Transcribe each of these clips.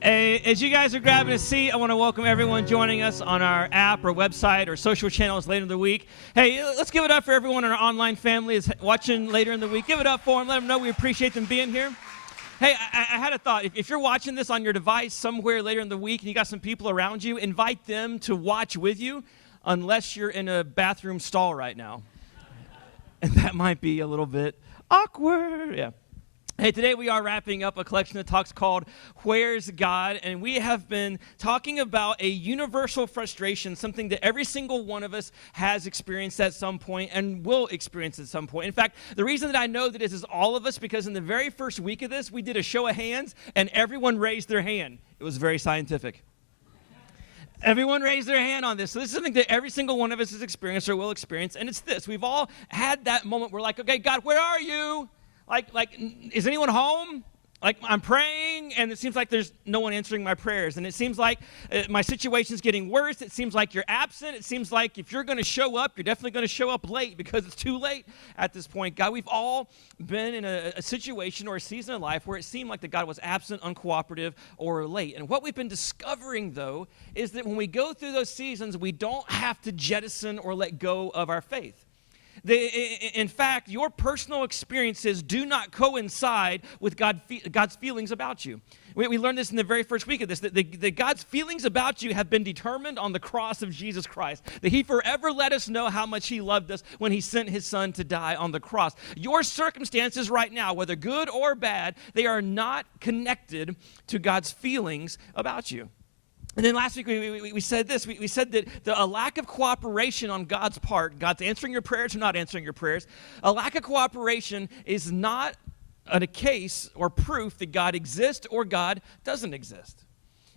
Hey, as you guys are grabbing a seat, I want to welcome everyone joining us on our app or website or social channels later in the week. Hey, let's give it up for everyone in our online family is watching later in the week. Give it up for them. Let them know we appreciate them being here. Hey, I had a thought. If you're watching this on your device somewhere later in the week and you got some people around you, invite them to watch with you unless you're in a bathroom stall right now. And that might be a little bit awkward. Yeah. Hey, today we are wrapping up a collection of talks called Where's God? And we have been talking about a universal frustration, something that every single one of us has experienced at some point and will experience at some point. In fact, the reason that I know that this is all of us, because in the very first week of this, we did a show of hands and everyone raised their hand. It was very scientific. Everyone raised their hand on this. So this is something that every single one of us has experienced or will experience, and it's this. We've all had that moment where we're like, okay, God, where are you? Like, is anyone home? Like, I'm praying, and it seems like there's no one answering my prayers. And it seems like my situation's getting worse. It seems like you're absent. It seems like if you're going to show up, you're definitely going to show up late because it's too late at this point. God, we've all been in a situation or a season of life where it seemed like that God was absent, uncooperative, or late. And what we've been discovering, though, is that when we go through those seasons, we don't have to jettison or let go of our faith. In fact, your personal experiences do not coincide with God's feelings about you. We learned this in the very first week of this, that God's feelings about you have been determined on the cross of Jesus Christ, that he forever let us know how much he loved us when he sent his son to die on the cross. Your circumstances right now, whether good or bad, they are not connected to God's feelings about you. And then last week we said this. We said that a lack of cooperation on God's part, God's answering your prayers or not answering your prayers, a lack of cooperation is not a case or proof that God exists or God doesn't exist.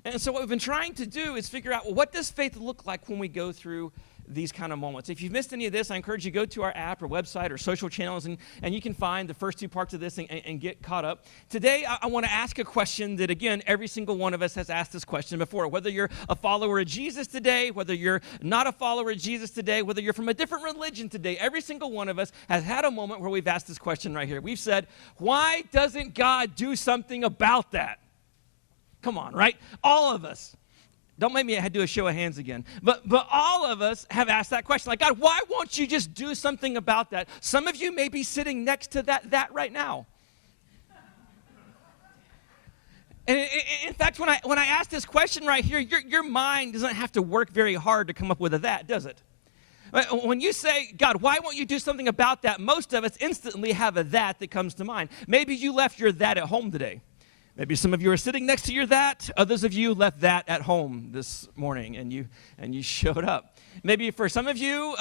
And so what we've been trying to do is figure out, well, what does faith look like when we go through these kind of moments? If you've missed any of this, I encourage you to go to our app or website or social channels, and you can find the first two parts of this and get caught up. Today, I want to ask a question that, again, every single one of us has asked this question before. Whether you're a follower of Jesus today, whether you're not a follower of Jesus today, whether you're from a different religion today, every single one of us has had a moment where we've asked this question right here. We've said, why doesn't God do something about that? Come on, right? All of us. Don't make me do a show of hands again. But all of us have asked that question. Like, God, why won't you just do something about that? Some of you may be sitting next to that right now. And in fact, when I ask this question right here, your mind doesn't have to work very hard to come up with a that, does it? When you say, God, why won't you do something about that? Most of us instantly have a that comes to mind. Maybe you left your that at home today. Maybe some of you are sitting next to your that. Others of you left that at home this morning, and you showed up. Maybe for some of you,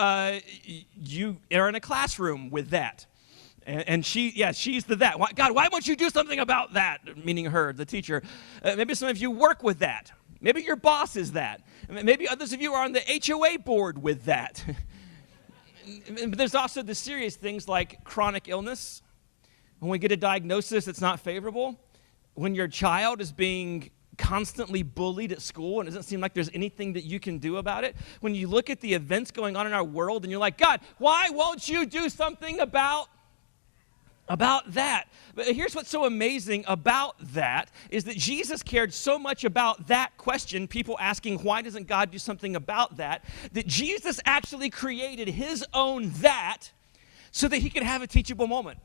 you are in a classroom with that. And she's the that. God, why won't you do something about that? Meaning her, the teacher. Maybe some of you work with that. Maybe your boss is that. Maybe others of you are on the HOA board with that. But there's also the serious things like chronic illness. When we get a diagnosis that's not favorable. When your child is being constantly bullied at school and it doesn't seem like there's anything that you can do about it. When you look at the events going on in our world and you're like, God, why won't you do something about that? But here's what's so amazing about that is that Jesus cared so much about that question, people asking, why doesn't God do something about that Jesus actually created his own that so that he could have a teachable moment.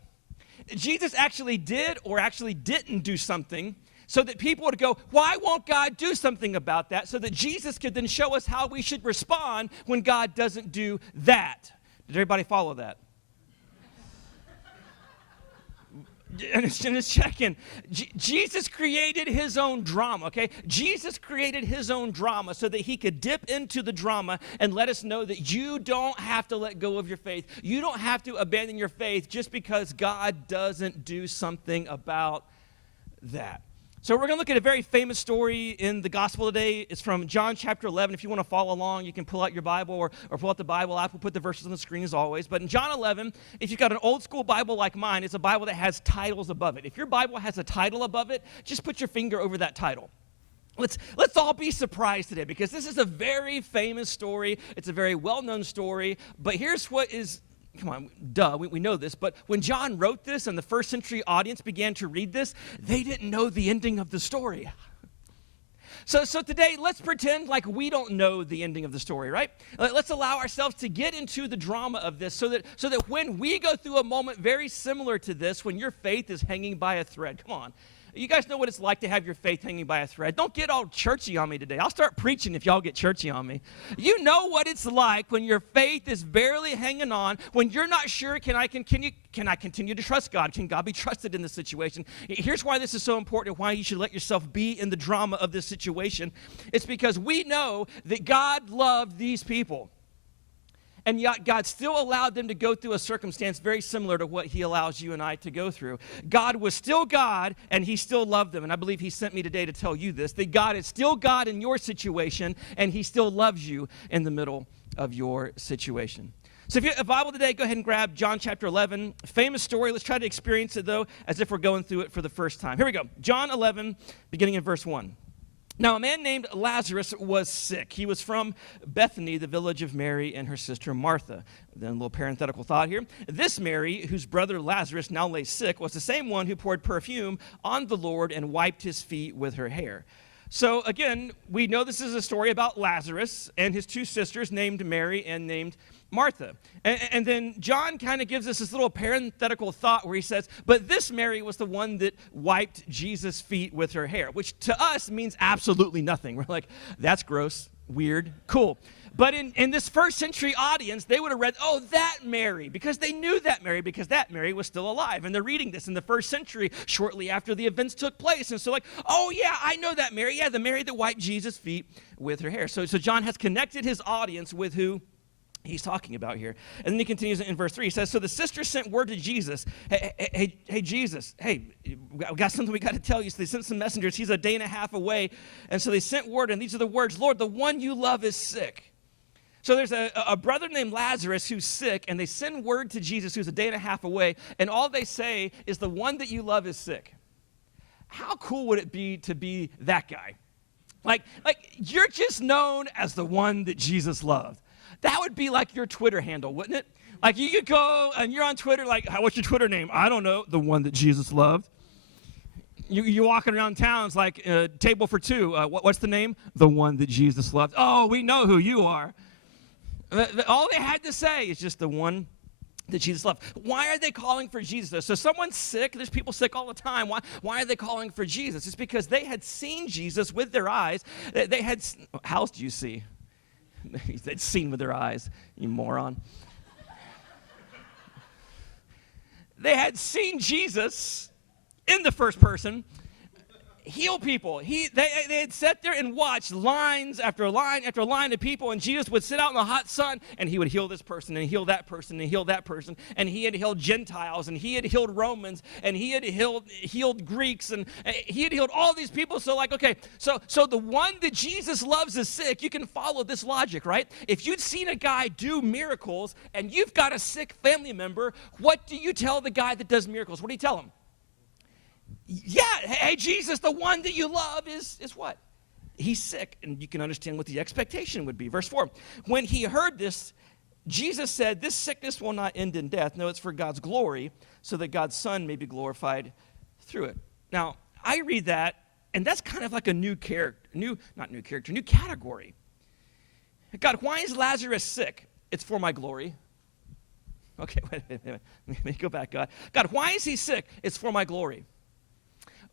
Jesus actually did or actually didn't do something so that people would go, why won't God do something about that? So that Jesus could then show us how we should respond when God doesn't do that. Did everybody follow that? And it's checking. Jesus created his own drama, okay? Jesus created his own drama so that he could dip into the drama and let us know that you don't have to let go of your faith. You don't have to abandon your faith just because God doesn't do something about that. So we're going to look at a very famous story in the gospel today. It's from John chapter 11. If you want to follow along, you can pull out your Bible or pull out the Bible app. We'll put the verses on the screen as always. But in John 11, if you've got an old school Bible like mine, it's a Bible that has titles above it. If your Bible has a title above it, just put your finger over that title. Let's all be surprised today because this is a very famous story. It's a very well-known story. But here's what is come on, duh, we know this, but when John wrote this and the first century audience began to read this, they didn't know the ending of the story. So today, let's pretend like we don't know the ending of the story, right? Let's allow ourselves to get into the drama of this so that when we go through a moment very similar to this, when your faith is hanging by a thread, come on. You guys know what it's like to have your faith hanging by a thread. Don't get all churchy on me today. I'll start preaching if y'all get churchy on me. You know what it's like when your faith is barely hanging on, when you're not sure, can I continue to trust God? Can God be trusted in this situation? Here's why this is so important, why you should let yourself be in the drama of this situation. It's because we know that God loved these people. And yet God still allowed them to go through a circumstance very similar to what he allows you and I to go through. God was still God, and he still loved them. And I believe he sent me today to tell you this, that God is still God in your situation, and he still loves you in the middle of your situation. So if you have a Bible today, go ahead and grab John chapter 11. Famous story. Let's try to experience it, though, as if we're going through it for the first time. Here we go. John 11, beginning in verse 1. Now, a man named Lazarus was sick. He was from Bethany, the village of Mary and her sister Martha. Then a little parenthetical thought here. This Mary, whose brother Lazarus now lay sick, was the same one who poured perfume on the Lord and wiped his feet with her hair. So, again, we know this is a story about Lazarus and his two sisters named Mary and named Martha. And then John kind of gives us this little parenthetical thought where he says, but this Mary was the one that wiped Jesus' feet with her hair, which to us means absolutely nothing. We're like, that's gross, weird, cool. But in this first century audience, they would have read, oh, that Mary, because they knew that Mary, because that Mary was still alive. And they're reading this in the first century shortly after the events took place. And so like, oh, yeah, I know that Mary. Yeah, the Mary that wiped Jesus' feet with her hair. So John has connected his audience with who he's talking about here. And then he continues in verse 3. He says, so the sisters sent word to Jesus. Hey, Jesus, hey, we got something we got to tell you. So they sent some messengers. He's a day and a half away. And so they sent word, and these are the words, Lord, the one you love is sick. So there's a brother named Lazarus who's sick, and they send word to Jesus who's a day and a half away, and all they say is the one that you love is sick. How cool would it be to be that guy? Like you're just known as the one that Jesus loved. That would be like your Twitter handle, wouldn't it? Like you could go and you're on Twitter, like, what's your Twitter name? I don't know, the one that Jesus loved. You're walking around town, it's like table for two. What's the name? The one that Jesus loved. Oh, we know who you are. All they had to say is just the one that Jesus loved. Why are they calling for Jesus, though? So someone's sick. There's people sick all the time. Why are they calling for Jesus? It's because they had seen Jesus with their eyes. They had, how else do you see? They'd seen with their eyes, you moron. They had seen Jesus in the first person heal people. They had sat there and watched lines after line after line of people, and Jesus would sit out in the hot sun, and he would heal this person, and heal that person, and heal that person, and he had healed Gentiles, and he had healed Romans, and he had healed Greeks, and he had healed all these people. So like, okay, so the one that Jesus loves is sick. You can follow this logic, right? If you'd seen a guy do miracles, and you've got a sick family member, what do you tell the guy that does miracles? What do you tell him? Yeah, hey, Jesus, the one that you love is what? He's sick, and you can understand what the expectation would be. Verse 4, when he heard this, Jesus said, this sickness will not end in death. No, it's for God's glory, so that God's Son may be glorified through it. Now, I read that, and that's kind of like a new category. God, why is Lazarus sick? It's for my glory. Okay, wait. Let me go back, God. God, why is he sick? It's for my glory.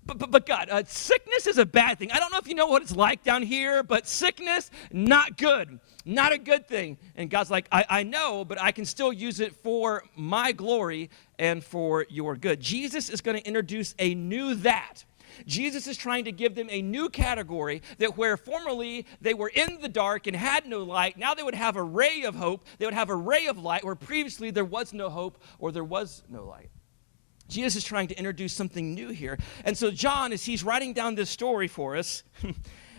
But God, sickness is a bad thing. I don't know if you know what it's like down here, but sickness, not good. Not a good thing. And God's like, I know, but I can still use it for my glory and for your good. Jesus is going to introduce a new that. Jesus is trying to give them a new category that where formerly they were in the dark and had no light, now they would have a ray of hope. They would have a ray of light where previously there was no hope or there was no light. Jesus is trying to introduce something new here. And so John, as he's writing down this story for us,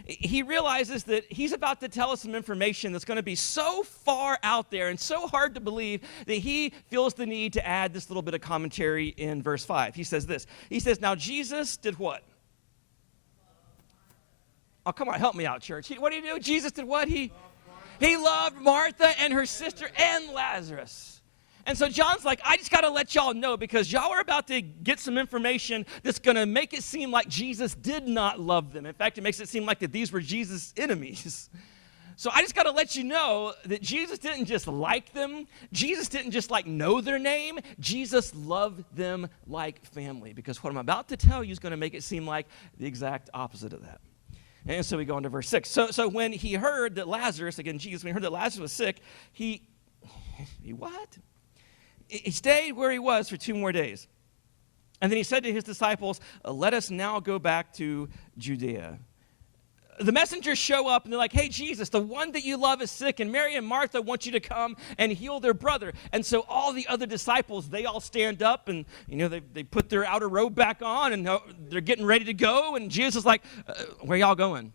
he realizes that he's about to tell us some information that's going to be so far out there and so hard to believe that he feels the need to add this little bit of commentary in verse 5. He says this. He says, now Jesus did what? Oh, come on, help me out, church. What did he do? Jesus did what? He loved Martha and her sister and Lazarus. And so John's like, I just got to let y'all know because y'all are about to get some information that's going to make it seem like Jesus did not love them. In fact, it makes it seem like that these were Jesus' enemies. So I just got to let you know that Jesus didn't just like them. Jesus didn't just like know their name. Jesus loved them like family, because what I'm about to tell you is going to make it seem like the exact opposite of that. And so we go into verse 6. So when he heard that Lazarus, again, Jesus, when he heard that Lazarus was sick, he what? He stayed where he was for 2 more days. And then he said to his disciples, let us now go back to Judea. The messengers show up and they're like, hey, Jesus, the one that you love is sick, and Mary and Martha want you to come and heal their brother. And so all the other disciples, they all stand up and, they put their outer robe back on and they're getting ready to go. And Jesus is like, where y'all going?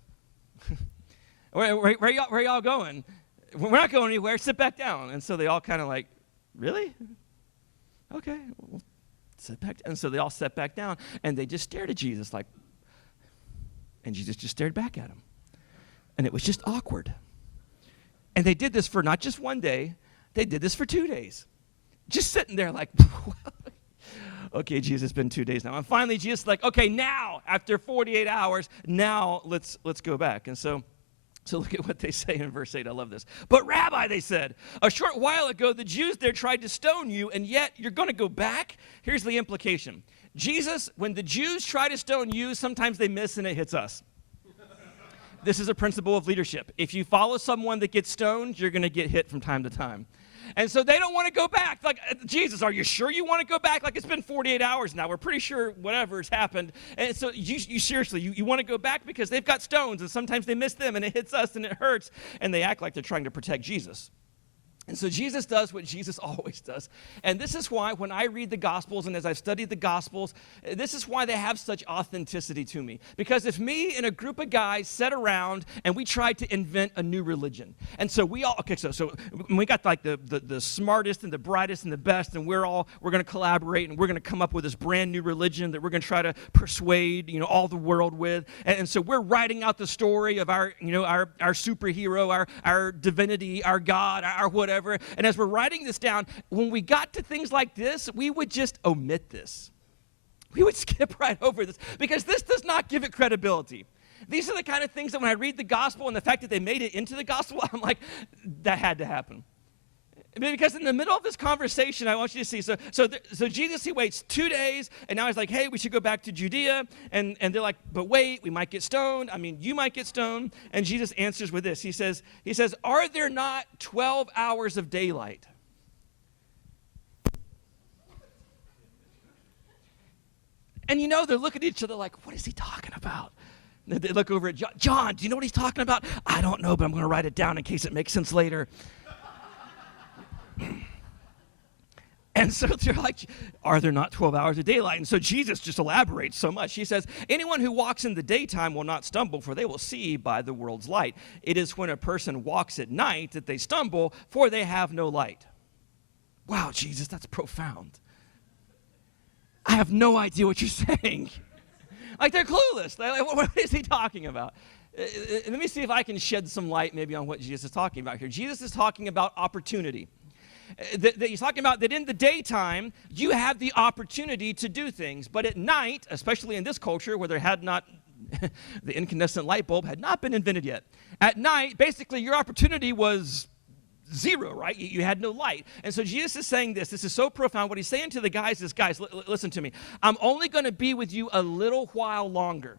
where y'all going? We're not going anywhere. Sit back down. And so they all kind of like, really? Okay, well, sit back down. And so they all sat back down, and they just stared at Jesus like, and Jesus just stared back at him. And it was just awkward. And they did this for not just 1 day, they did this for 2 days. Just sitting there like, okay, Jesus, it's been 2 days now. And finally, Jesus is like, okay, now, after 48 hours, now let's go back. And so look at what they say in verse 8. I love this. But Rabbi, they said, a short while ago, the Jews there tried to stone you, and yet you're going to go back? Here's the implication. Jesus, when the Jews try to stone you, sometimes they miss and it hits us. This is a principle of leadership. If you follow someone that gets stoned, you're going to get hit from time to time. And so they don't want to go back. Like, Jesus, are you sure you want to go back? Like, it's been 48 hours now. We're pretty sure whatever has happened. And so you seriously, you want to go back because they've got stones, and sometimes they miss them, and it hits us, and it hurts. And they act like they're trying to protect Jesus. And so Jesus does what Jesus always does. And this is why when I read the Gospels and as I've studied the Gospels, this is why they have such authenticity to me. Because if me and a group of guys sat around and we tried to invent a new religion, and so we all, okay, so we got like the smartest and the brightest and the best, and we're going to collaborate, and we're going to come up with this brand new religion that we're going to try to persuade, all the world with. And so we're writing out the story of our superhero, our divinity, our God, our whatever. And as we're writing this down, when we got to things like this, we would just omit this. We would skip right over this because this does not give it credibility. These are the kind of things that when I read the gospel and the fact that they made it into the gospel, I'm like, that had to happen. Because in the middle of this conversation, I want you to see, so Jesus, he waits 2 days, and now he's like, hey, we should go back to Judea, and they're like, but wait, we might get stoned. I mean, you might get stoned. And Jesus answers with this. He says, are there not 12 hours of daylight? And they're looking at each other like, what is he talking about? And they look over at John, do you know what he's talking about? I don't know, but I'm going to write it down in case it makes sense later. And so they're like, are there not 12 hours of daylight? And so Jesus just elaborates so much. He says, anyone who walks in the daytime will not stumble, for they will see by the world's light. It is when a person walks at night that they stumble, for they have no light. Wow, Jesus, that's profound. I have no idea what you're saying. Like, they're clueless. Like, what is he talking about? Let me see if I can shed some light maybe on what Jesus is talking about here. Jesus is talking about opportunity. He's talking about that in the daytime, you have the opportunity to do things. But at night, especially in this culture where there had not, the incandescent light bulb had not been invented yet. At night, basically, your opportunity was zero, right? You had no light. And so Jesus is saying this. This is so profound. What he's saying to the guys is, guys, listen to me. I'm only going to be with you a little while longer.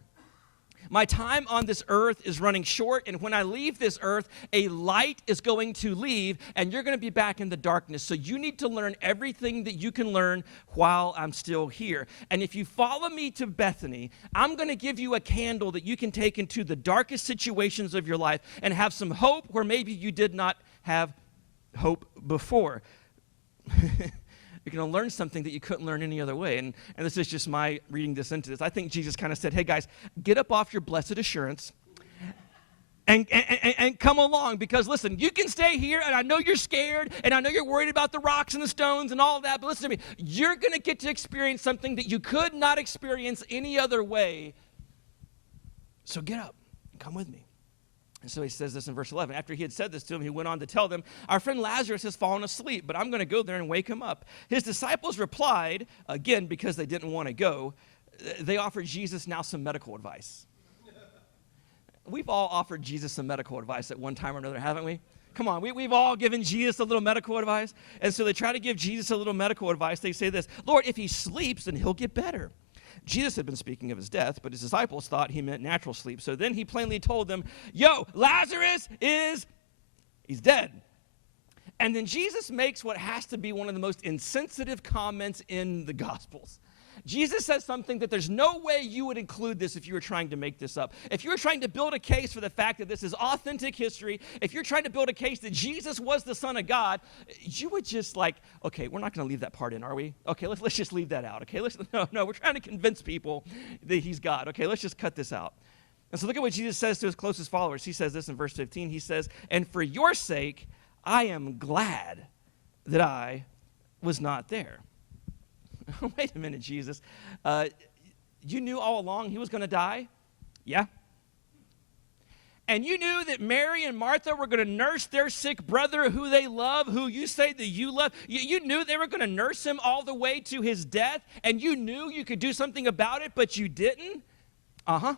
My time on this earth is running short, and when I leave this earth, a light is going to leave, and you're going to be back in the darkness. So you need to learn everything that you can learn while I'm still here. And if you follow me to Bethany, I'm going to give you a candle that you can take into the darkest situations of your life and have some hope where maybe you did not have hope before. You're going to learn something that you couldn't learn any other way. And this is just my reading this into this. I think Jesus kind of said, hey, guys, get up off your blessed assurance and come along. Because, listen, you can stay here, and I know you're scared, and I know you're worried about the rocks and the stones and all of that. But listen to me. You're going to get to experience something that you could not experience any other way. So get up and come with me. And so he says this in verse 11. After he had said this to them, he went on to tell them, our friend Lazarus has fallen asleep, but I'm going to go there and wake him up. His disciples replied, again, because they didn't want to go, they offered Jesus now some medical advice. We've all offered Jesus some medical advice at one time or another, haven't we? Come on, we've all given Jesus a little medical advice. And so they try to give Jesus a little medical advice. They say this, Lord, if he sleeps, then he'll get better. Jesus had been speaking of his death, but his disciples thought he meant natural sleep. So then he plainly told them, Lazarus he's dead. And then Jesus makes what has to be one of the most insensitive comments in the Gospels. Jesus says something that there's no way you would include this if you were trying to make this up. If you were trying to build a case for the fact that this is authentic history, if you're trying to build a case that Jesus was the Son of God, you would just okay, we're not going to leave that part in, are we? Okay, let's just leave that out. Okay, no, we're trying to convince people that he's God. Okay, let's just cut this out. And so look at what Jesus says to his closest followers. He says this in verse 15. He says, and for your sake, I am glad that I was not there. Wait a minute, Jesus. You knew all along he was going to die? Yeah. And you knew that Mary and Martha were going to nurse their sick brother who they love, who you say that you love. You knew they were going to nurse him all the way to his death, and you knew you could do something about it, but you didn't? Uh-huh.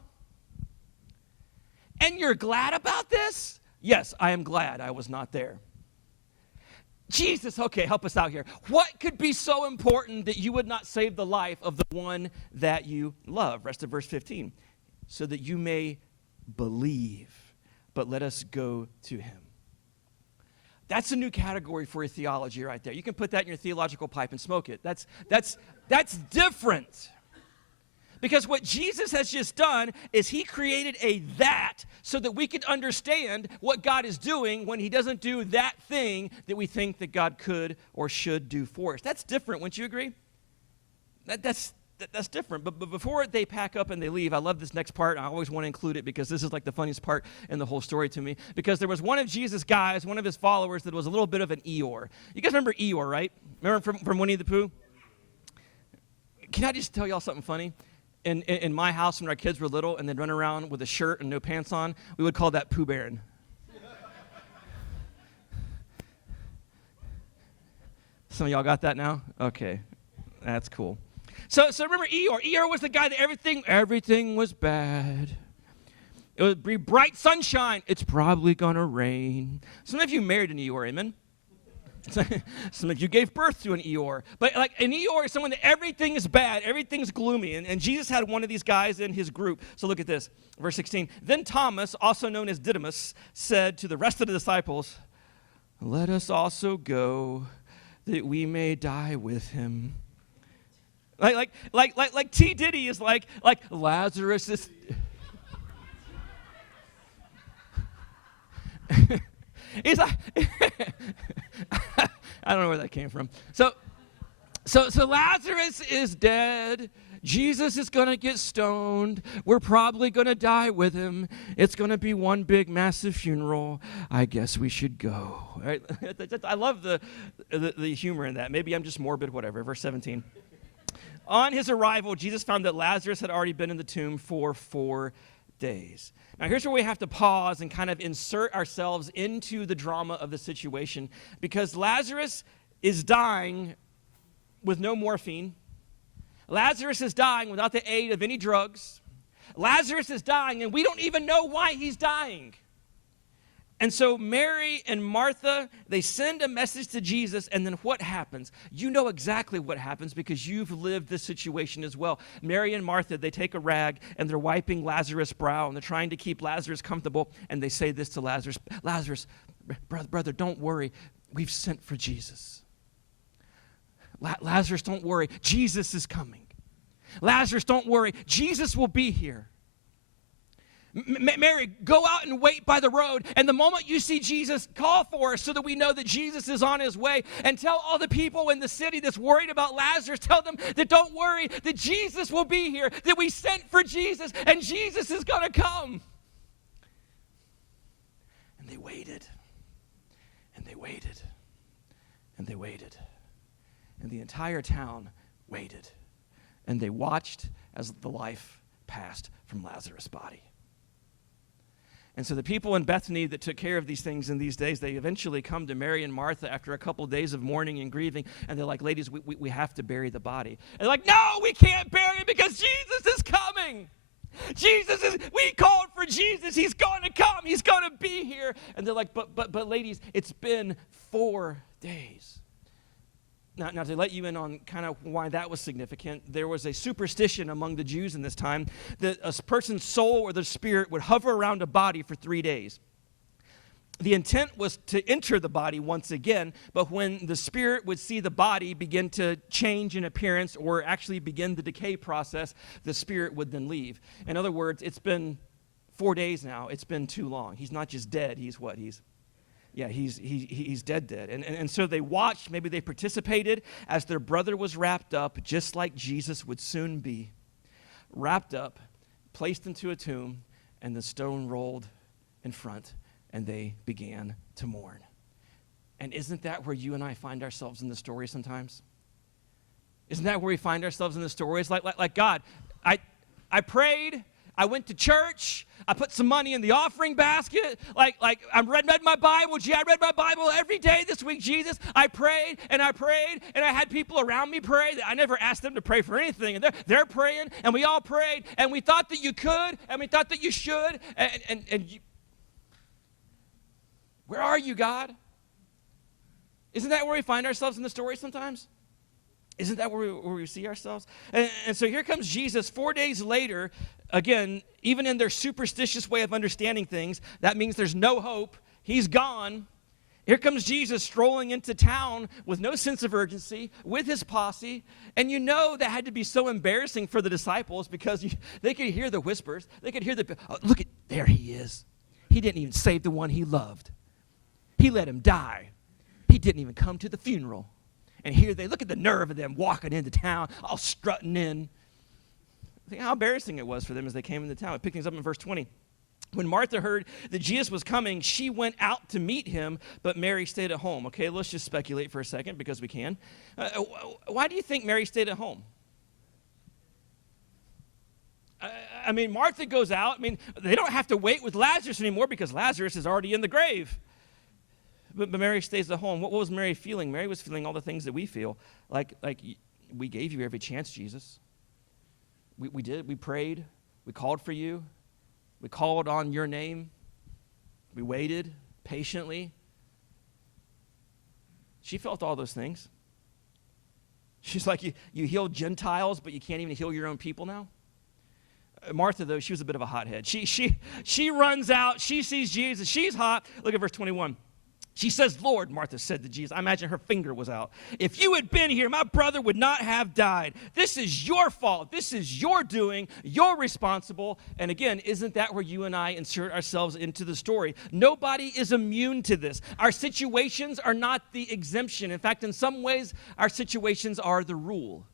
And you're glad about this? Yes, I am glad I was not there. Jesus, okay, help us out here. What could be so important that you would not save the life of the one that you love? Rest of verse 15. So that you may believe, but let us go to him. That's a new category for your theology right there. You can put that in your theological pipe and smoke it. That's different. Because what Jesus has just done is he created a that so that we could understand what God is doing when he doesn't do that thing that we think that God could or should do for us. That's different, wouldn't you agree? That's different. But before they pack up and they leave, I love this next part. I always want to include it because this is like the funniest part in the whole story to me. Because there was one of Jesus' guys, one of his followers, that was a little bit of an Eeyore. You guys remember Eeyore, right? Remember from Winnie the Pooh? Can I just tell y'all something funny? In my house when our kids were little and they'd run around with a shirt and no pants on, we would call that Pooh Baron. Some of y'all got that now? Okay, that's cool. So remember Eeyore. Eeyore was the guy that everything was bad. It would be bright sunshine. It's probably gonna rain. Some of you married an Eeyore, amen? Some of you gave birth to an Eeyore. But like an Eeyore is someone that everything is bad, everything's gloomy. And Jesus had one of these guys in his group. So look at this, verse 16. Then Thomas, also known as Didymus, said to the rest of the disciples, let us also go that we may die with him. Like T. Diddy is like Lazarus is... He's like, I don't know where that came from. So Lazarus is dead. Jesus is going to get stoned. We're probably going to die with him. It's going to be one big, massive funeral. I guess we should go. Right? I love the humor in that. Maybe I'm just morbid, whatever. Verse 17. On his arrival, Jesus found that Lazarus had already been in the tomb for 4 days. Now, here's where we have to pause and kind of insert ourselves into the drama of the situation, because Lazarus is dying with no morphine. Lazarus is dying without the aid of any drugs. Lazarus is dying, and we don't even know why he's dying. And so Mary and Martha, they send a message to Jesus, and then what happens? You know exactly what happens because you've lived this situation as well. Mary and Martha, they take a rag, and they're wiping Lazarus' brow, and they're trying to keep Lazarus comfortable, and they say this to Lazarus, Lazarus, brother, don't worry. We've sent for Jesus. Lazarus, don't worry. Jesus is coming. Lazarus, don't worry. Jesus will be here. Mary, go out and wait by the road, and the moment you see Jesus, call for us so that we know that Jesus is on his way, and tell all the people in the city that's worried about Lazarus, tell them that don't worry, that Jesus will be here, that we sent for Jesus, and Jesus is going to come. And they waited, and they waited, and they waited, and the entire town waited, and they watched as the life passed from Lazarus' body. And so the people in Bethany that took care of these things in these days, they eventually come to Mary and Martha after a couple of days of mourning and grieving, and they're like, ladies, we have to bury the body. And they're like, no, we can't bury it because Jesus is coming. We called for Jesus. He's going to come. He's going to be here. And they're like, but ladies, it's been 4 days. Now, to let you in on kind of why that was significant, there was a superstition among the Jews in this time that a person's soul or their spirit would hover around a body for 3 days. The intent was to enter the body once again, but when the spirit would see the body begin to change in appearance or actually begin the decay process, the spirit would then leave. In other words, it's been 4 days now. It's been too long. He's not just dead. He's what? He's dead. And so they watched, maybe they participated as their brother was wrapped up, just like Jesus would soon be. Wrapped up, placed into a tomb, and the stone rolled in front, and they began to mourn. And isn't that where you and I find ourselves in the story sometimes? Isn't that where we find ourselves in the story? It's like God, I prayed, I went to church, I put some money in the offering basket, like I read my Bible. Gee, I read my Bible every day this week, Jesus. I prayed, and I had people around me pray. I never asked them to pray for anything, and they're praying, and we all prayed, and we thought that you could, and we thought that you should, and you, where are you, God? Isn't that where we find ourselves in the story sometimes? Isn't that where we see ourselves? And so here comes Jesus 4 days later. Again, even in their superstitious way of understanding things, that means there's no hope. He's gone. Here comes Jesus strolling into town with no sense of urgency, with his posse. And you know that had to be so embarrassing for the disciples because they could hear the whispers. They could hear look, there he is. He didn't even save the one he loved. He let him die. He didn't even come to the funeral. And here they look at the nerve of them walking into town, all strutting in. Think how embarrassing it was for them as they came into town. It picked things up in verse 20. When Martha heard that Jesus was coming, she went out to meet him, but Mary stayed at home. Okay, let's just speculate for a second because we can. Why do you think Mary stayed at home? I mean, Martha goes out. I mean, they don't have to wait with Lazarus anymore because Lazarus is already in the grave. But Mary stays at home. What was Mary feeling? Mary was feeling all the things that we feel. Like we gave you every chance, Jesus. We did. We prayed. We called for you. We called on your name. We waited patiently. She felt all those things. She's like, you healed Gentiles, but you can't even heal your own people now? Martha, though, she was a bit of a hothead. She runs out. She sees Jesus. She's hot. Look at verse 21. She says, Lord, Martha said to Jesus. I imagine her finger was out. If you had been here, my brother would not have died. This is your fault. This is your doing. You're responsible. And again, isn't that where you and I insert ourselves into the story? Nobody is immune to this. Our situations are not the exemption. In fact, in some ways, our situations are the rule.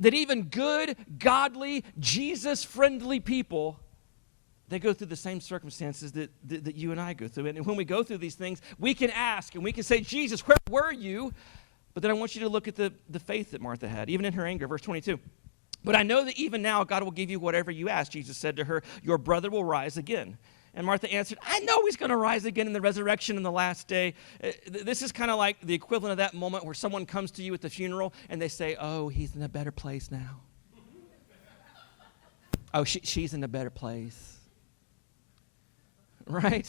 That even good, godly, Jesus-friendly people, they go through the same circumstances that you and I go through. And when we go through these things, we can ask and we can say, Jesus, where were you? But then I want you to look at the faith that Martha had, even in her anger. Verse 22. But I know that even now God will give you whatever you ask. Jesus said to her, your brother will rise again. And Martha answered, I know he's going to rise again in the resurrection in the last day. This is kind of like the equivalent of that moment where someone comes to you at the funeral and they say, oh, he's in a better place now. Oh, she's in a better place. Right?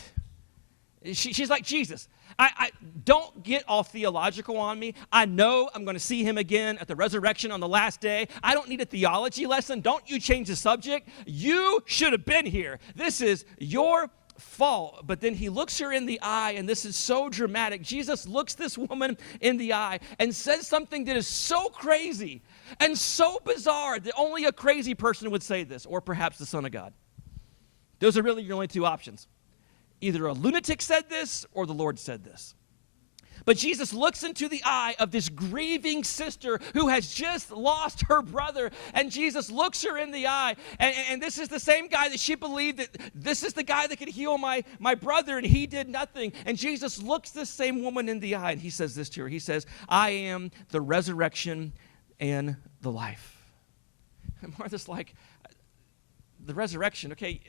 She's like, Jesus, I don't get all theological on me. I know I'm going to see him again at the resurrection on the last day. I don't need a theology lesson. Don't you change the subject. You should have been here. This is your fault. But then he looks her in the eye, and this is so dramatic. Jesus looks this woman in the eye and says something that is so crazy and so bizarre that only a crazy person would say this, or perhaps the Son of God. Those are really your only two options. Either a lunatic said this or the Lord said this. But Jesus looks into the eye of this grieving sister who has just lost her brother, and Jesus looks her in the eye, and this is the same guy that she believed that this is the guy that could heal my brother, and he did nothing. And Jesus looks this same woman in the eye, and he says this to her. He says, I am the resurrection and the life. And Martha's like, the resurrection, okay,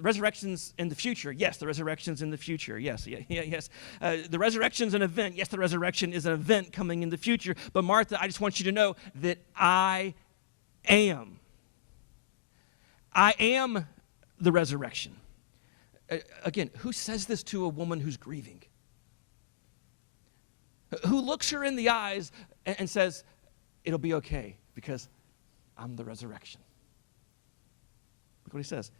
resurrection's in the future. Yes, the resurrection's in the future. Yes, yes. The resurrection's an event. Yes, the resurrection is an event coming in the future. But Martha, I just want you to know that I am. I am the resurrection. Again, who says this to a woman who's grieving? Who looks her in the eyes and says, it'll be okay because I'm the resurrection. Look what he says.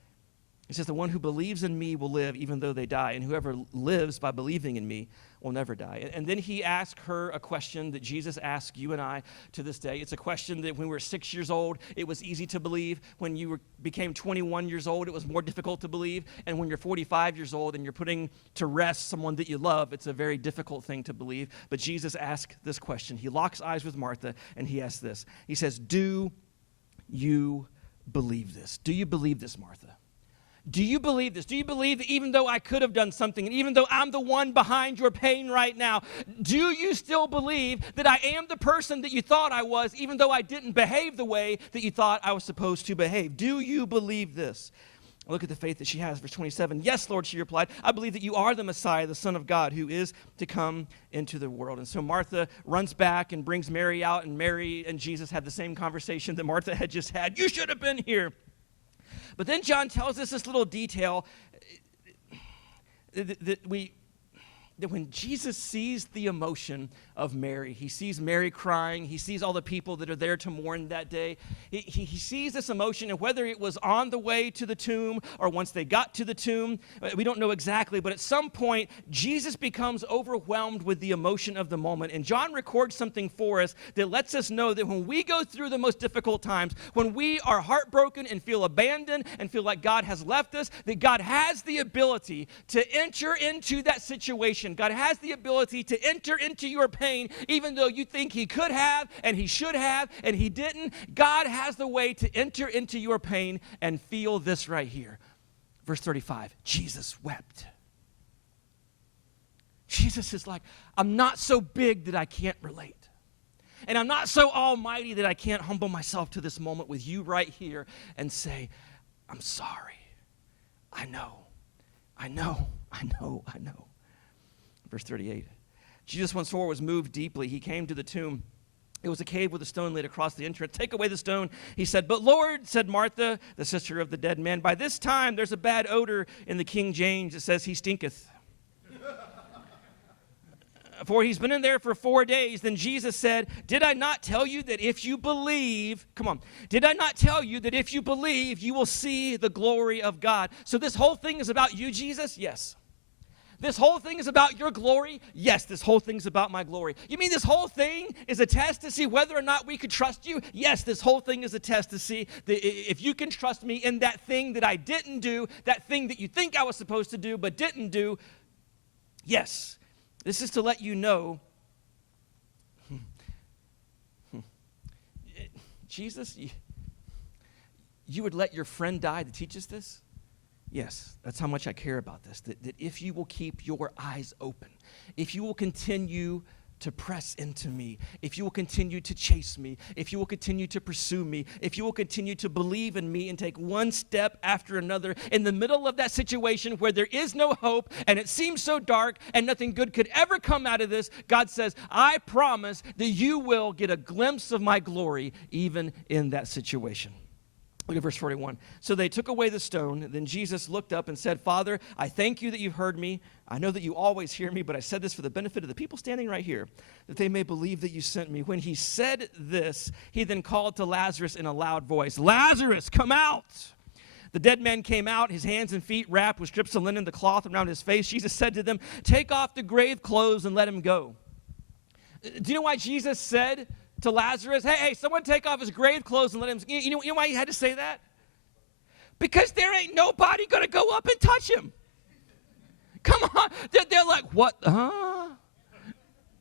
He says, the one who believes in me will live even though they die, and whoever lives by believing in me will never die. And then he asked her a question that Jesus asked you and I to this day. It's a question that when we were 6 years old, it was easy to believe. When you became 21 years old, it was more difficult to believe. And when you're 45 years old and you're putting to rest someone that you love, it's a very difficult thing to believe. But Jesus asked this question. He locks eyes with Martha, and he asks this. He says, do you believe this? Do you believe this, Martha? Do you believe this? Do you believe that even though I could have done something, and even though I'm the one behind your pain right now, do you still believe that I am the person that you thought I was, even though I didn't behave the way that you thought I was supposed to behave? Do you believe this? Look at the faith that she has. Verse 27, yes, Lord, she replied, I believe that you are the Messiah, the Son of God, who is to come into the world. And so Martha runs back and brings Mary out, and Mary and Jesus had the same conversation that Martha had just had. You should have been here. But then John tells us this little detail that when Jesus sees the emotion of Mary, he sees Mary crying, he sees all the people that are there to mourn that day, he sees this emotion, and whether it was on the way to the tomb or once they got to the tomb, we don't know exactly, but at some point, Jesus becomes overwhelmed with the emotion of the moment, and John records something for us that lets us know that when we go through the most difficult times, when we are heartbroken and feel abandoned and feel like God has left us, that God has the ability to enter into that situation. God has the ability to enter into your pain, even though you think he could have and he should have and he didn't. God has the way to enter into your pain and feel this right here. Verse 35, Jesus wept. Jesus is like, I'm not so big that I can't relate. And I'm not so almighty that I can't humble myself to this moment with you right here and say, I'm sorry. I know. Verse 38, Jesus once more was moved deeply. He came to the tomb. It was a cave with a stone laid across the entrance. Take away the stone, he said. But Lord, said Martha, the sister of the dead man, by this time there's a bad odor in the King James. It says he stinketh. For he's been in there for 4 days. Then Jesus said, did I not tell you that if you believe, did I not tell you that if you believe, you will see the glory of God? So this whole thing is about you, Jesus? Yes. This whole thing is about your glory? Yes, this whole thing is about my glory. You mean this whole thing is a test to see whether or not we could trust you? Yes, this whole thing is a test to see that if you can trust me in that thing that I didn't do, that thing that you think I was supposed to do but didn't do. Yes, this is to let you know, Jesus, you would let your friend die to teach us this? Yes, that's how much I care about this, that if you will keep your eyes open, if you will continue to press into me, if you will continue to chase me, if you will continue to pursue me, if you will continue to believe in me and take one step after another in the middle of that situation where there is no hope and it seems so dark and nothing good could ever come out of this, God says, I promise that you will get a glimpse of my glory even in that situation. Look at verse 41. So they took away the stone. Then Jesus looked up and said, Father, I thank you that you've heard me. I know that you always hear me, but I said this for the benefit of the people standing right here, that they may believe that you sent me. When he said this, he then called to Lazarus in a loud voice, Lazarus, come out. The dead man came out, his hands and feet wrapped with strips of linen, the cloth around his face. Jesus said to them, take off the grave clothes and let him go. Do you know why Jesus said to Lazarus, hey, someone take off his grave clothes and let him, you know why he had to say that? Because there ain't nobody going to go up and touch him. Come on. They're like, what?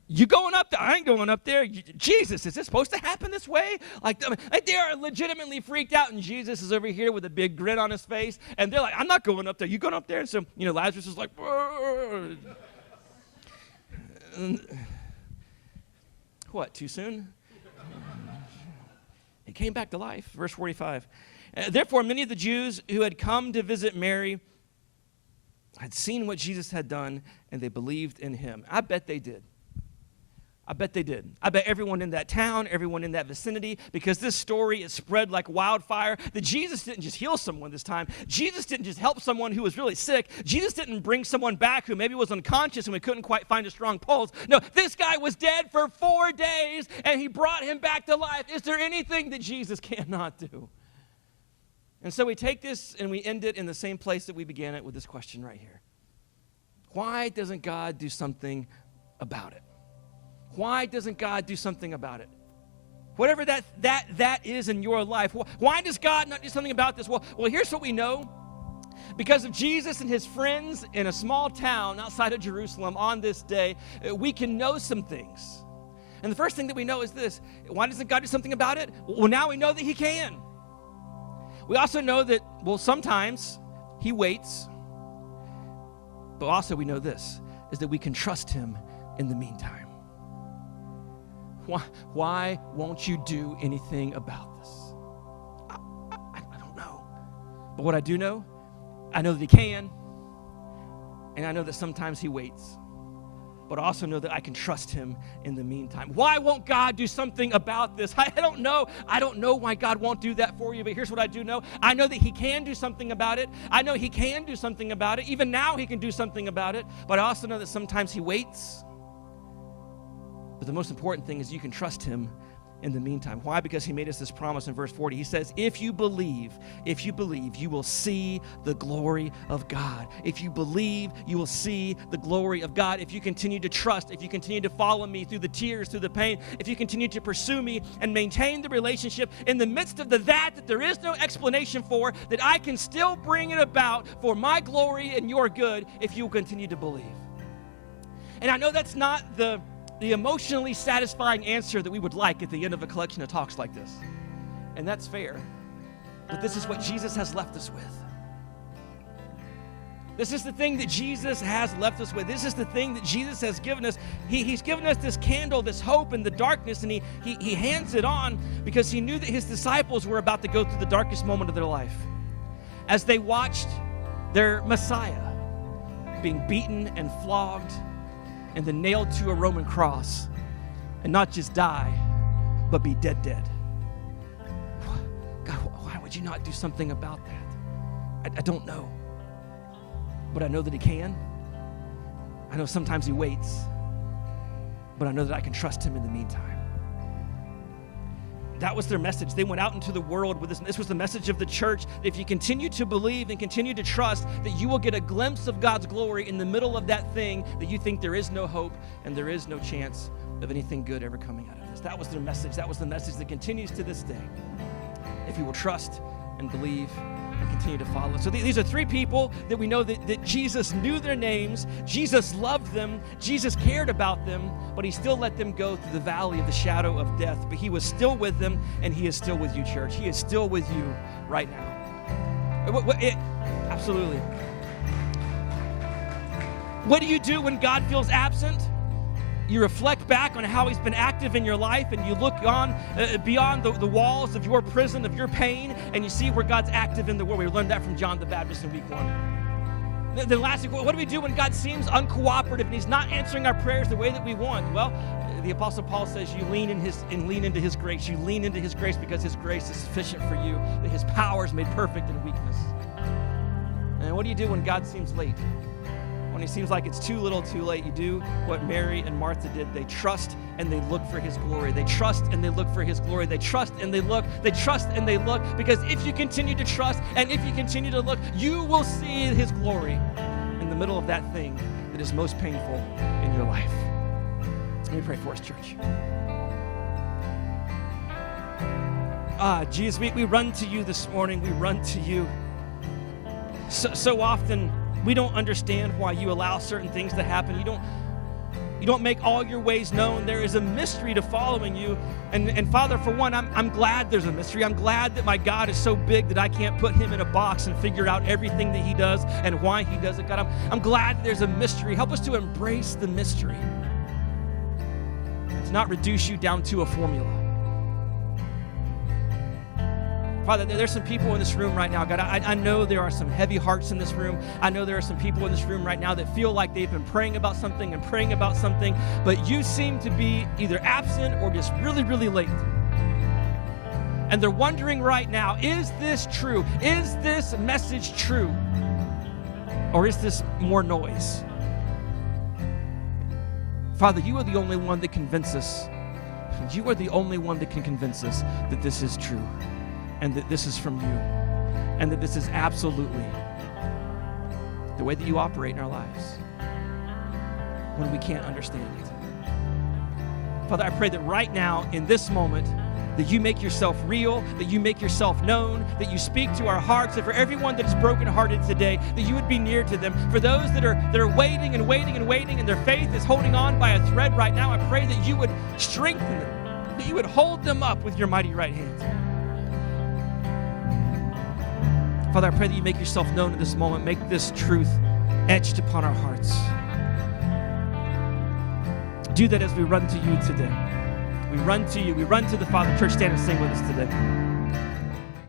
You going up there? I ain't going up there. Jesus, is this supposed to happen this way? Like they are legitimately freaked out, and Jesus is over here with a big grin on his face, and they're like, I'm not going up there. You going up there? And so, Lazarus is like, what, too soon? He came back to life. Verse 45. Therefore, many of the Jews who had come to visit Mary had seen what Jesus had done, and they believed in him. I bet they did. I bet they did. I bet everyone in that town, everyone in that vicinity, because this story is spread like wildfire, that Jesus didn't just heal someone this time. Jesus didn't just help someone who was really sick. Jesus didn't bring someone back who maybe was unconscious and we couldn't quite find a strong pulse. No, this guy was dead for 4 days, and he brought him back to life. Is there anything that Jesus cannot do? And so we take this and we end it in the same place that we began it, with this question right here. Why doesn't God do something about it? Why doesn't God do something about it? Whatever that is in your life, why does God not do something about this? Well, here's what we know. Because of Jesus and his friends in a small town outside of Jerusalem on this day, we can know some things. And the first thing that we know is this. Why doesn't God do something about it? Well, now we know that he can. We also know that, sometimes he waits. But also we know this, is that we can trust him in the meantime. Why won't you do anything about this? I don't know. But what I do know, I know that he can, and I know that sometimes he waits. But I also know that I can trust him in the meantime. Why won't God do something about this? I don't know. I don't know why God won't do that for you, but here's what I do know. I know that he can do something about it. I know he can do something about it. Even now he can do something about it. But I also know that sometimes he waits. But the most important thing is you can trust him in the meantime. Why? Because he made us this promise in verse 40. He says, if you believe, you will see the glory of God. If you believe, you will see the glory of God. If you continue to trust, if you continue to follow me through the tears, through the pain, if you continue to pursue me and maintain the relationship in the midst of that there is no explanation for, that I can still bring it about for my glory and your good if you will continue to believe. And I know that's not the emotionally satisfying answer that we would like at the end of a collection of talks like this. And that's fair. But this is what Jesus has left us with. This is the thing that Jesus has left us with. This is the thing that Jesus has given us. He's given us this candle, this hope in the darkness, and he hands it on because he knew that his disciples were about to go through the darkest moment of their life. As they watched their Messiah being beaten and flogged and then nailed to a Roman cross, and not just die, but be dead. God, why would you not do something about that? I don't know. But I know that he can. I know sometimes he waits, but I know that I can trust him in the meantime. That was their message. They went out into the world with this. This was the message of the church. If you continue to believe and continue to trust, that you will get a glimpse of God's glory in the middle of that thing that you think there is no hope and there is no chance of anything good ever coming out of this. That was their message. That was the message that continues to this day. If you will trust and believe and continue to follow. So these are three people that we know that Jesus knew their names, Jesus loved them, Jesus cared about them, but he still let them go through the valley of the shadow of death. But he was still with them, and he is still with you, church. He is still with you right now. Absolutely. What do you do when God feels absent? You reflect back on how he's been active in your life, and you look on beyond the walls of your prison, of your pain, and you see where God's active in the world. We learned that from John the Baptist in week 1. Then lastly, what do we do when God seems uncooperative and he's not answering our prayers the way that we want? Well, the Apostle Paul says you lean into his grace. You lean into his grace because his grace is sufficient for you, that his power is made perfect in weakness. And what do you do when God seems late? When it seems like it's too little too late, you do what Mary and Martha did. They trust and they look for his glory. They trust and they look for his glory. They trust and they look. They trust and they look, because if you continue to trust and if you continue to look, you will see his glory in the middle of that thing that is most painful in your life. Let me pray for us, church. Jesus, we run to you this morning. We run to you. So often, we don't understand why you allow certain things to happen. You don't make all your ways known. There is a mystery to following you. And Father, for one, I'm glad there's a mystery. I'm glad that my God is so big that I can't put him in a box and figure out everything that he does and why he does it. God, I'm glad that there's a mystery. Help us to embrace the mystery. To not reduce you down to a formula. Father, there's some people in this room right now, God. I know there are some heavy hearts in this room. I know there are some people in this room right now that feel like they've been praying about something and praying about something, but you seem to be either absent or just really, really late. And they're wondering right now, is this true? Is this message true? Or is this more noise? Father, you are the only one that convinces us. You are the only one that can convince us that this is true and that this is from you and that this is absolutely the way that you operate in our lives when we can't understand it. Father, I pray that right now in this moment that you make yourself real, that you make yourself known, that you speak to our hearts, and for everyone that is brokenhearted today, that you would be near to them. For those that are waiting and waiting and waiting, and their faith is holding on by a thread right now, I pray that you would strengthen them, that you would hold them up with your mighty right hand. Father, I pray that you make yourself known in this moment. Make this truth etched upon our hearts. Do that as we run to you today. We run to you. We run to the Father. Church, stand and sing with us today.